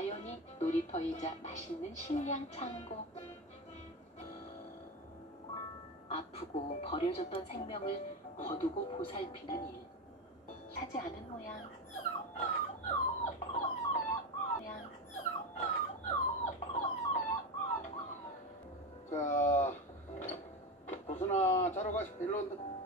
자연이 놀이터이자 맛있는 식량 창고. 아프고 버려졌던 생명을 거두고 보살피는 일. 하지 않은 모양. 자, 도순아 자러 가시 일로 온다.